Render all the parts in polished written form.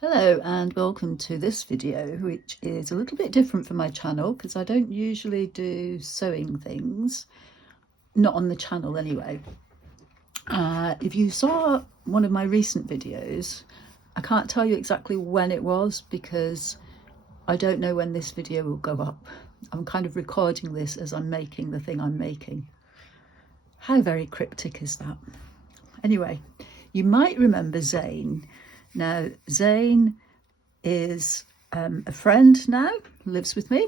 Hello and welcome to this video, which is a little bit different from my channel because I don't usually do sewing things, not on the channel anyway. If you saw one of my recent videos, I can't tell you exactly when it was because I don't know when this video will go up. I'm kind of recording this as I'm making the thing I'm making. How very cryptic is that? Anyway, you might remember Zane. Now, Zane is a friend now, lives with me.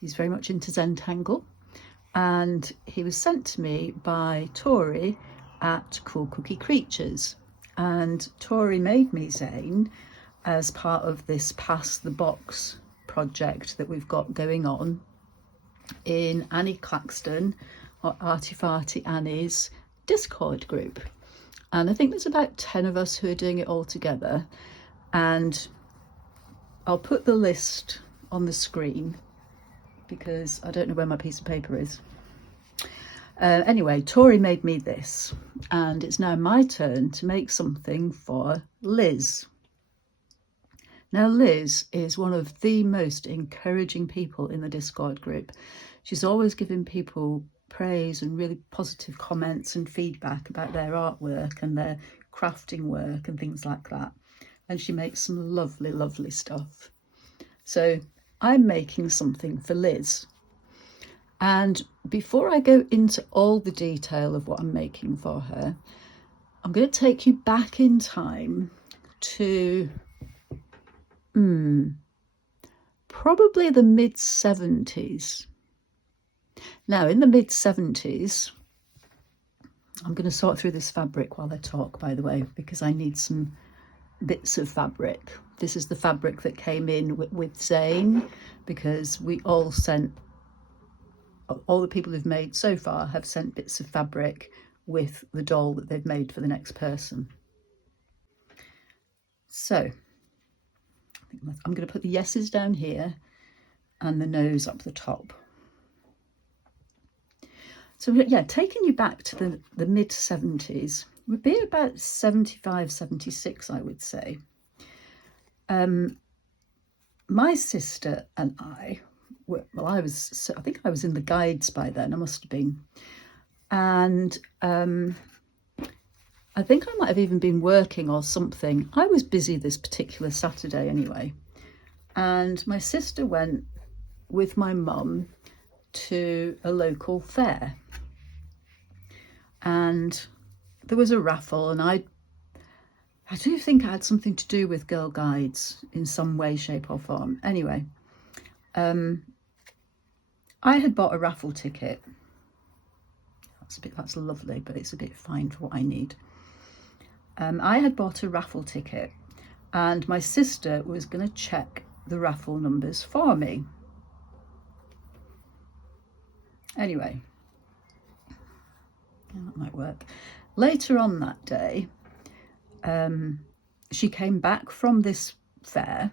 He's very much into Zentangle, and he was sent to me by Tori at Cool Cookie Creatures. And Tori made me Zane as part of this Pass the Box project that we've got going on in Annie Claxton, or Artyfartyannie's Discord group. And I think there's about 10 of us who are doing it all together. And I'll put the list on the screen because I don't know where my piece of paper is. Anyway, Tori made me this, and it's now my turn to make something for Liz. Now, Liz is one of the most encouraging people in the Discord group. She's always giving people praise and really positive comments and feedback about their artwork and their crafting work and things like that. And she makes some lovely, lovely stuff. So I'm making something for Liz. And before I go into all the detail of what I'm making for her, I'm going to take you back in time to probably the mid-70s. Now, in the mid-70s, I'm going to sort through this fabric while I talk, by the way, because I need some bits of fabric. This is the fabric that came in with Zane, because we all sent, all the people who've made so far have sent bits of fabric with the doll that they've made for the next person. So I'm going to put the yeses down here and the no's up the top. So yeah, taking you back to the mid-70s, would be about 75, 76, I would say. My sister and I, I think I was in the guides by then, I must have been. And I think I might have even been working or something. I was busy this particular Saturday anyway. And my sister went with my mum to a local fair. And there was a raffle, and I do think I had something to do with Girl Guides in some way, shape or form. Anyway, I had bought a raffle ticket. That's lovely, but it's a bit fine for what I need. I had bought a raffle ticket, and my sister was going to check the raffle numbers for me. Anyway, that might work. Later on that day, she came back from this fair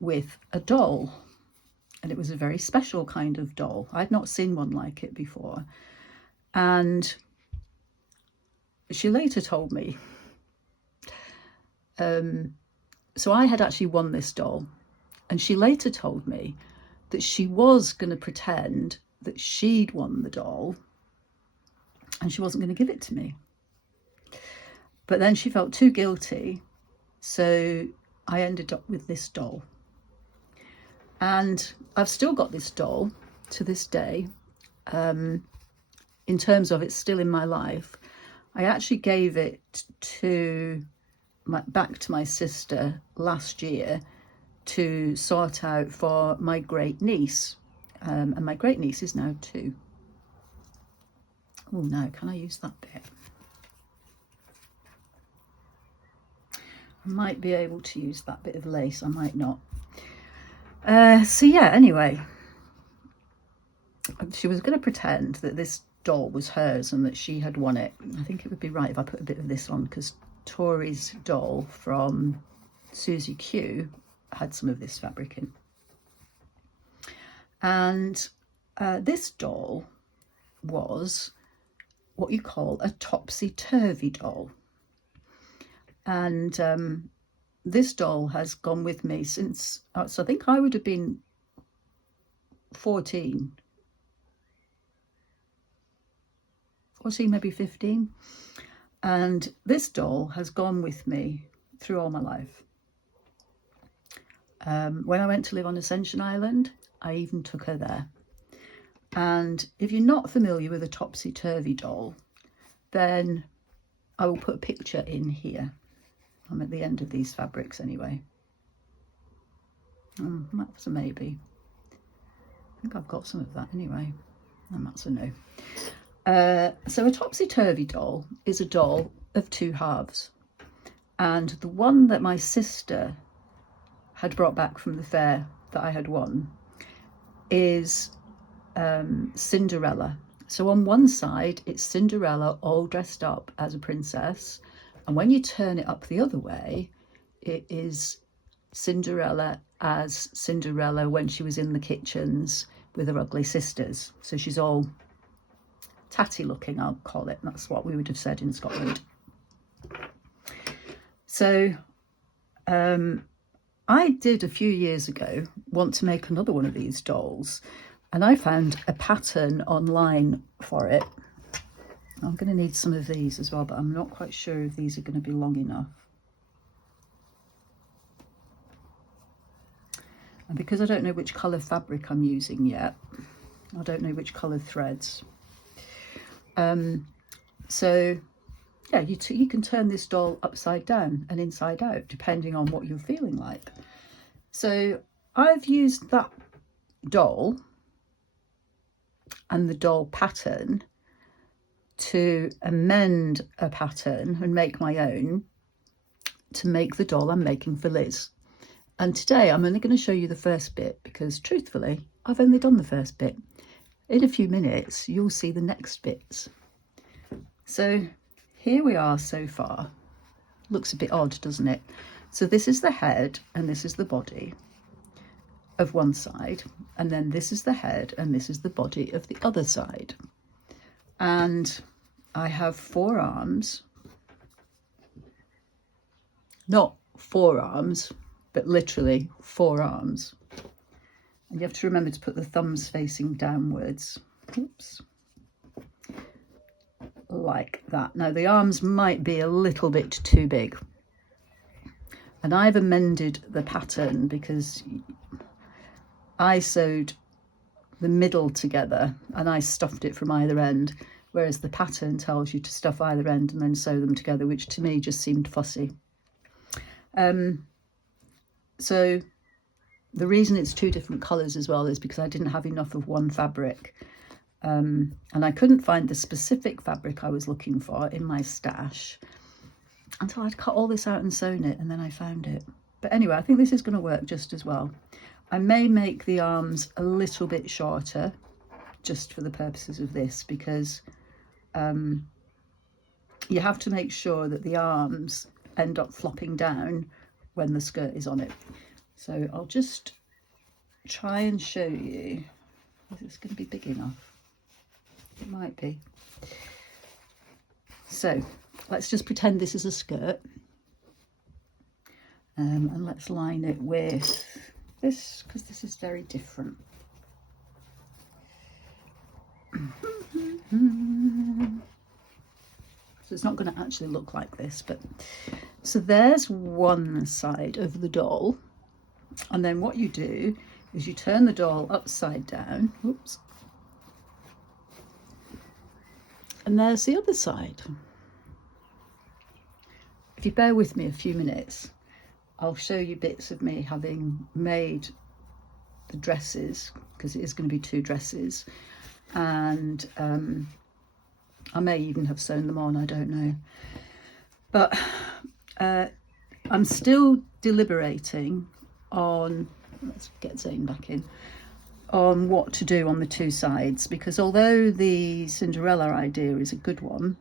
with a doll, and it was a very special kind of doll. I'd not seen one like it before. And she later told me, so I had actually won this doll, and she later told me that she was going to pretend that she'd won the doll and she wasn't going to give it to me. But then she felt too guilty, so I ended up with this doll. And I've still got this doll to this day. In terms of it's still in my life. I actually gave it back to my sister last year to sort out for my great niece. And my great niece is now 2. Oh, now, can I use that bit? I might be able to use that bit of lace, I might not. So yeah, anyway, she was going to pretend that this doll was hers and that she had won it. I think it would be right if I put a bit of this on, because Tori's doll from SusieQ had some of this fabric in. And this doll was what you call a topsy-turvy doll. And this doll has gone with me since, so I think I would have been 14, maybe 15. And this doll has gone with me through all my life. When I went to live on Ascension Island, I even took her there. And if you're not familiar with a topsy-turvy doll, then I will put a picture in here. I'm at the end of these fabrics anyway. That's a maybe. I think I've got some of that anyway. And that's a no. So a topsy-turvy doll is a doll of two halves. And the one that my sister had brought back from the fair that I had won is Cinderella. So on one side, it's Cinderella all dressed up as a princess. And when you turn it up the other way, it is Cinderella as Cinderella when she was in the kitchens with her ugly sisters. So she's all tatty looking, I'll call it. That's what we would have said in Scotland. So I did a few years ago want to make another one of these dolls, and I found a pattern online for it. I'm going to need some of these as well, but I'm not quite sure if these are going to be long enough. And because I don't know which colour fabric I'm using yet, I don't know which colour threads. So yeah, you can turn this doll upside down and inside out, depending on what you're feeling like. So I've used that doll and the doll pattern to amend a pattern and make my own to make the doll I'm making for Liz. And today I'm only going to show you the first bit because truthfully, I've only done the first bit. In a few minutes, you'll see the next bits. So here we are so far. Looks a bit odd, doesn't it? So this is the head and this is the body of one side. And then this is the head and this is the body of the other side. And I have 4 arms. Not 4 arms, but literally 4 arms. And you have to remember to put the thumbs facing downwards. Oops. Like that. Now the arms might be a little bit too big. And I've amended the pattern because I sewed the middle together and I stuffed it from either end, whereas the pattern tells you to stuff either end and then sew them together, which to me just seemed fussy. So the reason it's 2 different colours as well is because I didn't have enough of one fabric. And I couldn't find the specific fabric I was looking for in my stash until I'd cut all this out and sewn it, and then I found it. But anyway, I think this is going to work just as well. I may make the arms a little bit shorter just for the purposes of this, because you have to make sure that the arms end up flopping down when the skirt is on it. So I'll just try and show you. Is this going to be big enough? It might be. So let's just pretend this is a skirt. And let's line it with this, because this is very different. So it's not going to actually look like this, but so there's one side of the doll. And then what you do is you turn the doll upside down. Oops. And there's the other side. If you bear with me a few minutes, I'll show you bits of me having made the dresses, because it is going to be 2 dresses. And I may even have sewn them on, I don't know. But I'm still deliberating on, let's get Zane back in, on what to do on the 2 sides, because although the Cinderella idea is a good one,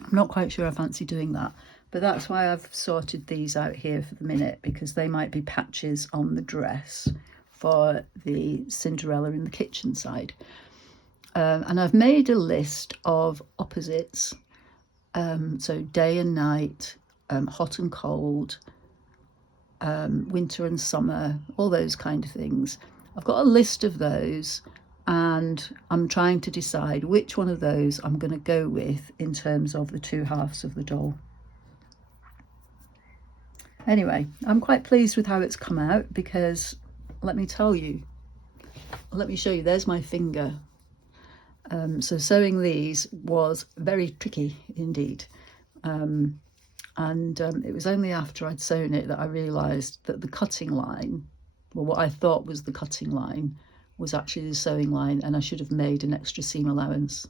I'm not quite sure I fancy doing that. But that's why I've sorted these out here for the minute, because they might be patches on the dress for the Cinderella in the kitchen side. And I've made a list of opposites, so day and night hot and cold, winter and summer, all those kind of things. I've got a list of those, and I'm trying to decide which one of those I'm going to go with in terms of the two halves of the doll. Anyway, I'm quite pleased with how it's come out, because let me tell you, let me show you, there's my finger. So sewing these was very tricky indeed. It was only after I'd sewn it that I realised that the cutting line, well, what I thought was the cutting line, was actually the sewing line, and I should have made an extra seam allowance.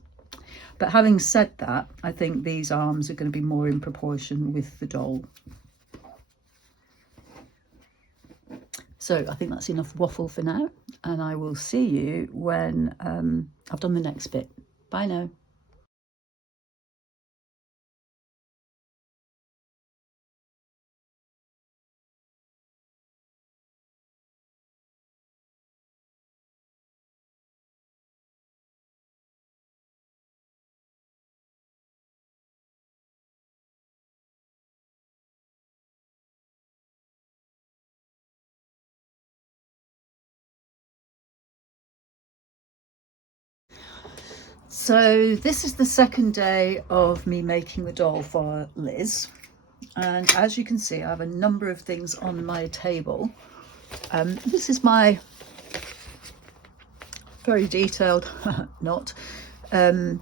But having said that, I think these arms are going to be more in proportion with the doll. So I think that's enough waffle for now, and I will see you when I've done the next bit. Bye now. So this is the second day of me making the doll for Liz, and as you can see, I have a number of things on my table. This is my very detailed plan,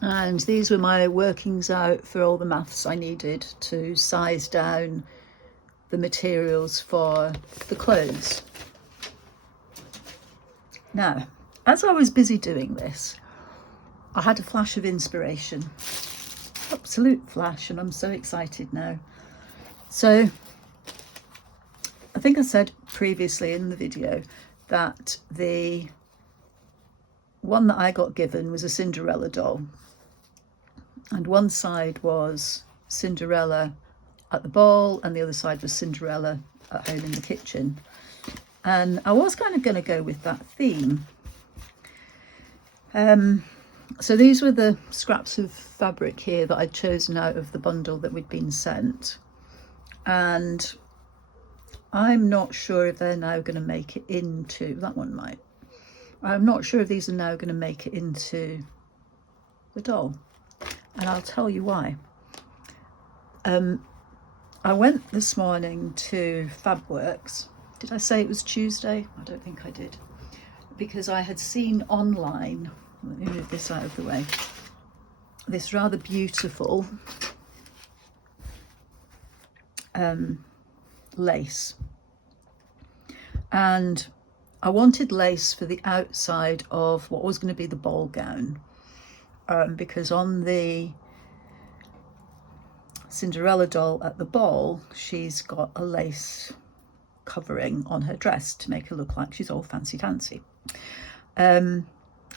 and these were my workings out for all the maths I needed to size down the materials for the clothes. Now, as I was busy doing this, I had a flash of inspiration, absolute flash, and I'm so excited now. So I think I said previously in the video that the one that I got given was a Cinderella doll, and one side was Cinderella at the ball and the other side was Cinderella at home in the kitchen, and I was kind of going to go with that theme. So these were the scraps of fabric here that I'd chosen out of the bundle that we'd been sent, and I'm not sure if they're now going to make it into, that one might, I'm not sure if these are now going to make it into the doll, and I'll tell you why. I went this morning to Fabworks. Did I say it was Tuesday? I don't think I did, because I had seen online, let me move this out of the way, this rather beautiful lace, and I wanted lace for the outside of what was going to be the ball gown, because on the Cinderella doll at the ball, she's got a lace covering on her dress to make her look like she's all fancy-tancy.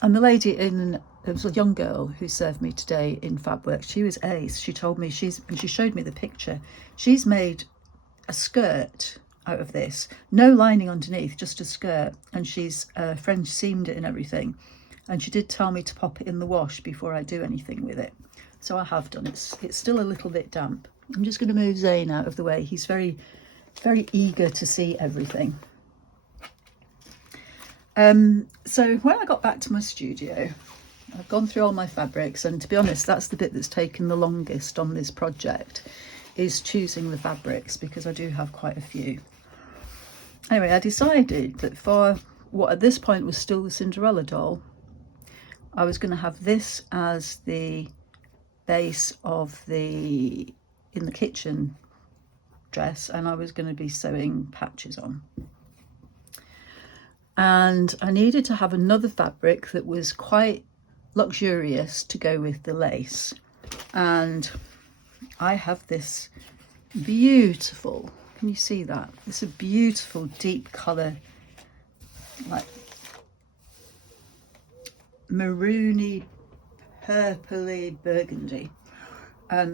And the lady there was a young girl who served me today in Fabworks. She was ace. She told me and she showed me the picture. She's made a skirt out of this, no lining underneath, just a skirt, and she's French seamed it and everything. And she did tell me to pop it in the wash before I do anything with it. So I have done. It's still a little bit damp. I'm just going to move Zane out of the way. He's very, very eager to see everything. So when I got back to my studio, I've gone through all my fabrics, and to be honest, that's the bit that's taken the longest on this project, is choosing the fabrics, because I do have quite a few. Anyway, I decided that for what at this point was still the Cinderella doll, I was going to have this as the base of in the kitchen dress, and I was going to be sewing patches on. And I needed to have another fabric that was quite luxurious to go with the lace, and I have this beautiful, can you see that? It's a beautiful deep colour, like maroony, purpley burgundy.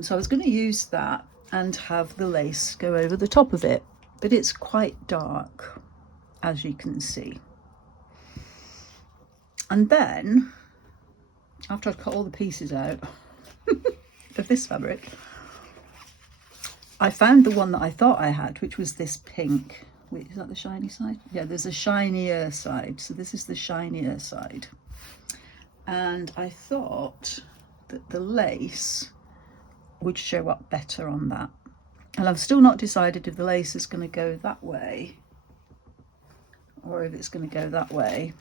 So I was going to use that and have the lace go over the top of it, but it's quite dark, as you can see. And then, after I'd cut all the pieces out of this fabric, I found the one that I thought I had, which was this pink. Wait, is that the shiny side? Yeah, there's a shinier side. So this is the shinier side. And I thought that the lace would show up better on that. And I've still not decided if the lace is going to go that way or if it's going to go that way,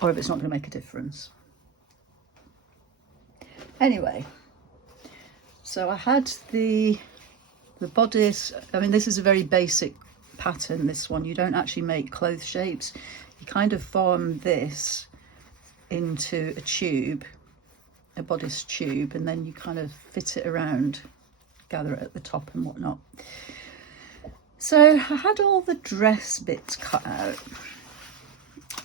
or if it's not going to make a difference. Anyway, so I had the bodice. I mean, this is a very basic pattern, this one. You don't actually make clothes shapes. You kind of form this into a tube, a bodice tube, and then you kind of fit it around, gather it at the top and whatnot. So I had all the dress bits cut out,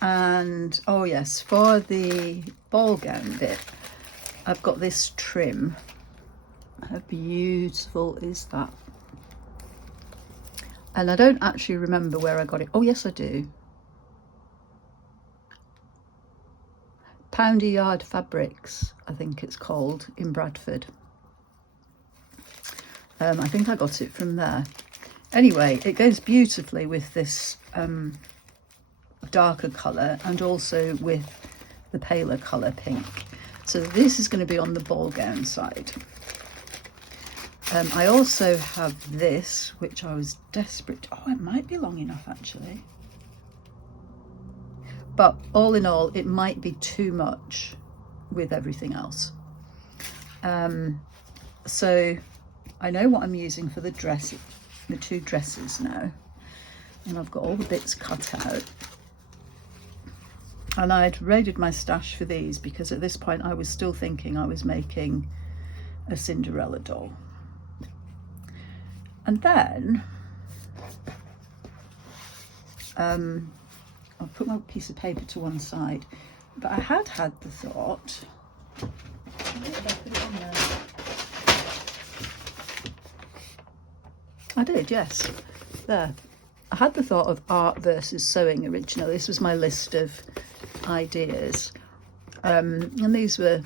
and oh yes, for the ball gown bit I've got this trim. How beautiful is that? And I don't actually remember where I got it. Oh yes, I do. Pound a Yard Fabrics, I think it's called, in Bradford. I think I got it from there. Anyway, it goes beautifully with this darker colour and also with the paler colour pink. So this is going to be on the ball gown side. I also have this, which I was desperate. Oh, it might be long enough actually. But all in all, it might be too much with everything else. So I know what I'm using for the dress, the two dresses now. And I've got all the bits cut out. And I'd raided my stash for these because at this point I was still thinking I was making a Cinderella doll. And then I'll put my piece of paper to one side, but I had the thought, where did I put it on there? I did, yes, there. I had the thought of art versus sewing originally. This was my list of ideas, and these were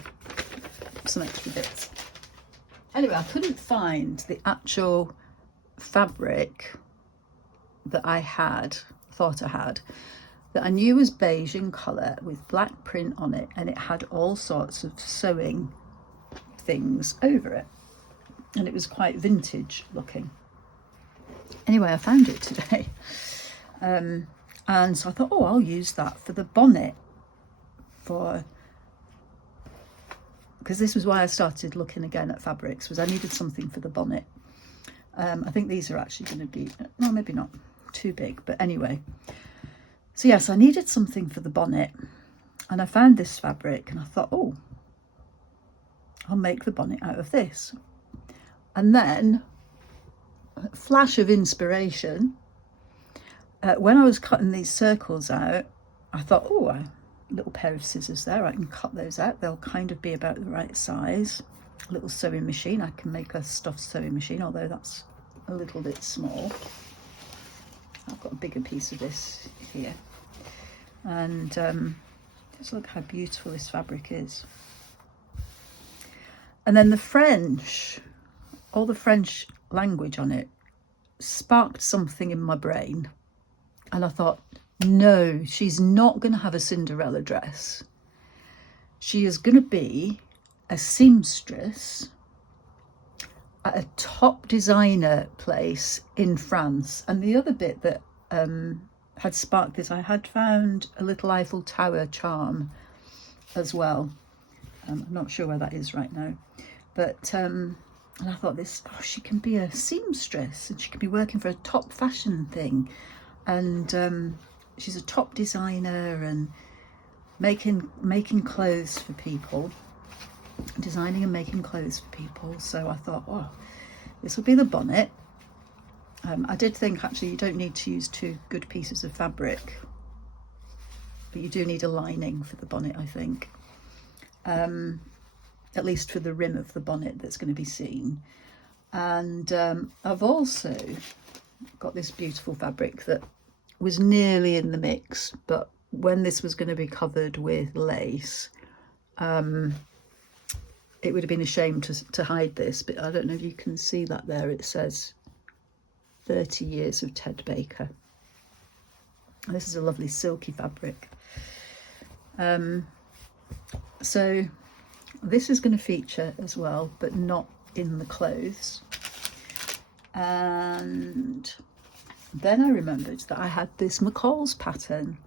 some extra bits. Anyway, I couldn't find the actual fabric that I thought I had, that I knew was beige in colour with black print on it, and it had all sorts of sewing things over it, and it was quite vintage looking. Anyway, I found it today, and so I thought, oh, I'll use that for the bonnet, because this was why I started looking again at fabrics, was I needed something for the bonnet. I think these are actually going to be, no, maybe not too big, but anyway. So yes, I needed something for the bonnet, and I found this fabric, and I thought, oh, I'll make the bonnet out of this. And then, a flash of inspiration, when I was cutting these circles out, I thought, oh, a little pair of scissors there, I can cut those out. They'll kind of be about the right size. A little sewing machine, I can make a stuffed sewing machine, although that's a little bit small. I've got a bigger piece of this here. And just look how beautiful this fabric is. And then the French, all the French language on it sparked something in my brain. And I thought, no, she's not going to have a Cinderella dress. She is going to be a seamstress at a top designer place in France. And the other bit that had sparked this, I had found a little Eiffel Tower charm as well. I'm not sure where that is right now, but and I thought, this, oh, she can be a seamstress and she can be working for a top fashion thing, and she's a top designer and making clothes for people, designing and making clothes for people. So I thought, oh, this will be the bonnet. I did think actually you don't need to use two good pieces of fabric, but you do need a lining for the bonnet, I think, at least for the rim of the bonnet that's going to be seen. And I've also got this beautiful fabric that was nearly in the mix, but when this was going to be covered with lace, it would have been a shame to hide this, but I don't know if you can see that there. It says 30 years of Ted Baker. This is a lovely silky fabric. So this is going to feature as well, but not in the clothes. And then I remembered that I had this McCall's pattern.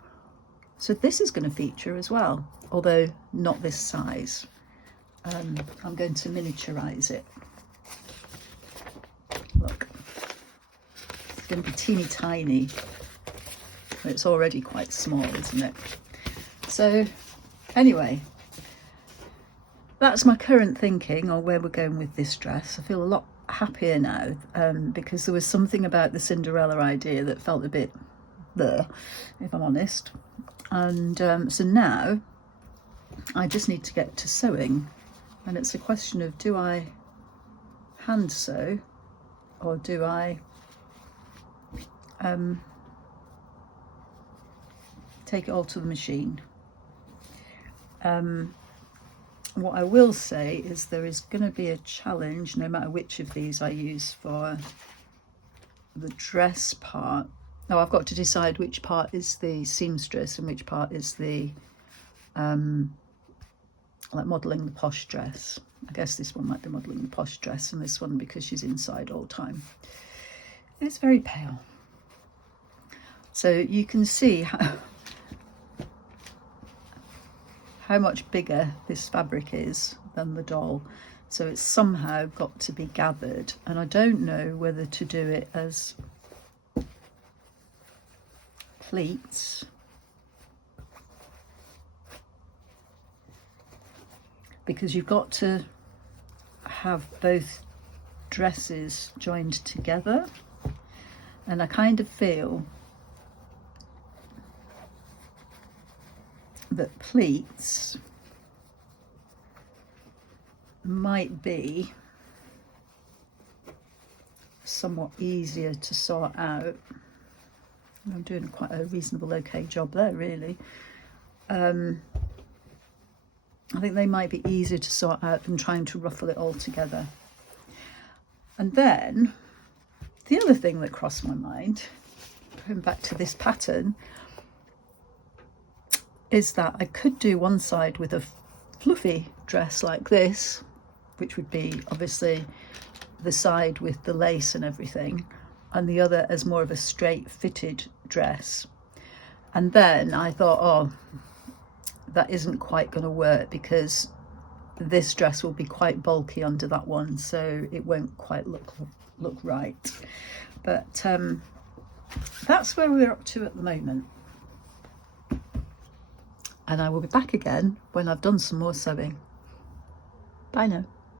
So this is going to feature as well, although not this size. I'm going to miniaturize it. Look, it's going to be teeny tiny. It's already quite small, isn't it? So anyway, that's my current thinking on where we're going with this dress. I feel a lot happier now, because there was something about the Cinderella idea that felt a bit bleh, if I'm honest. And so now I just need to get to sewing, and it's a question of, do I hand sew or do I take it all to the machine? What I will say is there is going to be a challenge no matter which of these I use for the dress part. Now I've got to decide which part is the seamstress and which part is the like modelling the posh dress. I guess this one might be modelling the posh dress, and this one because she's inside all the time. It's very pale, so you can see how much bigger this fabric is than the doll. So it's somehow got to be gathered, and I don't know whether to do it as pleats because you've got to have both dresses joined together, and I kind of feel that pleats might be somewhat easier to sort out. I'm doing quite a reasonable okay job there, really. I think they might be easier to sort out than trying to ruffle it all together. And then the other thing that crossed my mind, going back to this pattern, is that I could do one side with a fluffy dress like this, which would be obviously the side with the lace and everything, and the other as more of a straight fitted dress. And then I thought, oh, that isn't quite going to work because this dress will be quite bulky under that one, so it won't quite look right. But that's where we're up to at the moment. And I will be back again when I've done some more sewing. Bye now.